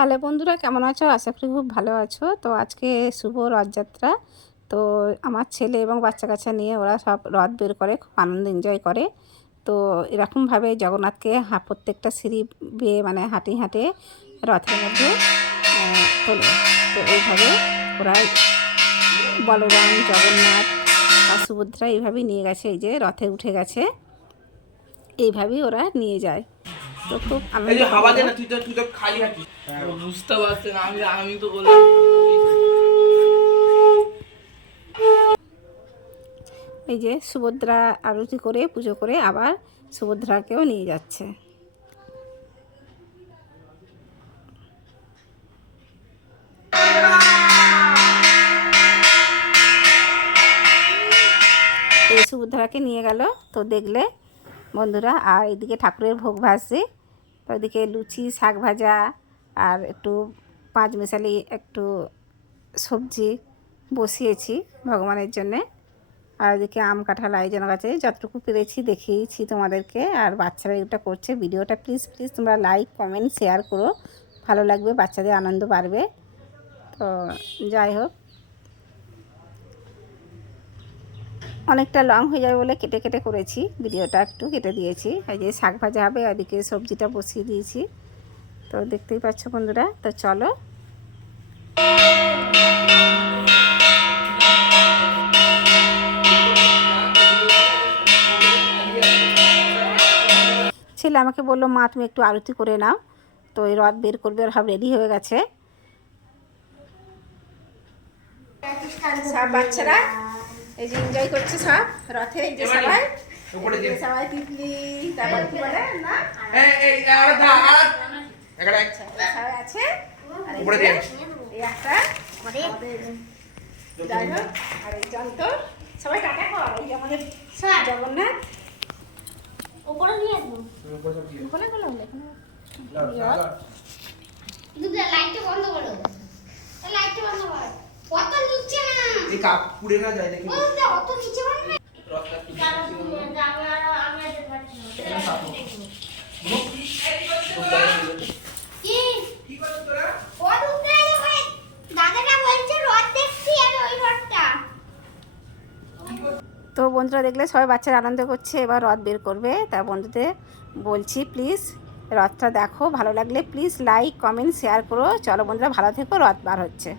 Hello বন্ধুরা, কেমন আছো? আশা করি খুব ভালো আছো। তো আজকে শুভ রথযাত্রা। তো আমার ছেলে এবং বাচ্চা কাচ্চা নিয়ে ওরা সব রথ বের করে, খুব আনন্দ এনজয় করে। তো এরকমভাবে জগন্নাথকে প্রত্যেকটা সিঁড়ি বেয়ে মানে হাঁটি হাঁটে রথের মধ্যে তোলে। তো এইভাবে ওরা বলরাম, জগন্নাথ আর সুভদ্রা এইভাবেই নিয়ে গেছে। এই যে রথে উঠে গেছে, এইভাবেই ওরা নিয়ে যায়। তো খুব আনন্দ। বুঝতে পারছেন, আমি তো বললাম এই যে সুভদ্রা আরতি করে পুজো করে আবার সুভদ্রাকেও নিয়ে যাচ্ছে। এই সুভদ্রাকে নিয়ে গেল। তো দেখলে বন্ধুরা, আর এদিকে ঠাকুরের ভোগ ভাজছে। তো এদিকে লুচি, শাক ভাজা আর একটু পাঁচ মেশালি একটু সবজি বসিয়েছি ভগবানের জন্যে। আর এদিকে আম কাঁঠাল আয়োজন আছে, যতটুকু পেরেছি দেখিয়েছি তোমাদেরকে। আর বাচ্চারা এটা করছে। ভিডিওটা প্লিজ প্লিজ তোমরা লাইক কমেন্ট শেয়ার করো, ভালো লাগবে, বাচ্চাদের আনন্দ বাড়বে। তো যাই হোক, অনেকটা লং হয়ে যাবে বলে কেটে কেটে করেছি, ভিডিওটা একটু কেটে দিয়েছি। এই যে শাক ভাজা হবে, ওদিকে সবজিটা বসিয়ে দিয়েছি। তো দেখতেই পাচ্ছ বন্ধুরা। তো চলো, ছেলে আমাকে বললো, মা তুমি একটু আরতি করে নাও। তো এই রথ বের করবে, সব রেডি হয়ে গেছে সব বাচ্চারা। এই যে এনজয় করছে সব রথে। এই যে সবাই সবাই তিতলি, তারপর কি বলে না, সবাই আছে। আর এই একটা যাই হোক, আর এই যন্ত্র সবাই টাকা খাওয়া। এই যে আমাদের জগন্নাথ উপরে নিয়ে আসবো, উপরে গেল লাইটটা বন্ধ করো, লাইটটা বন্ধ করো। কত নিচে না, এই কাপ পুড়ে না যায় নাকি? ওটা অত নিচে বন্ধ না। কি কি করছ তোরা? ওই উঠে যাবে। দাদাটা বলছে রথ দেখছি, আমি ওই রথটা। তো বন্ধুরা দেখলে সবাই বাচ্চারা আনন্দ করছে, এবার রথ বের করবে। তা বন্ধুদের বলছি, প্লিজ রথটা দেখো, ভালো লাগলে প্লিজ লাইক কমেন্ট শেয়ার করো। চলো বন্ধুরা, ভালো থেকো, রথ বার হচ্ছে।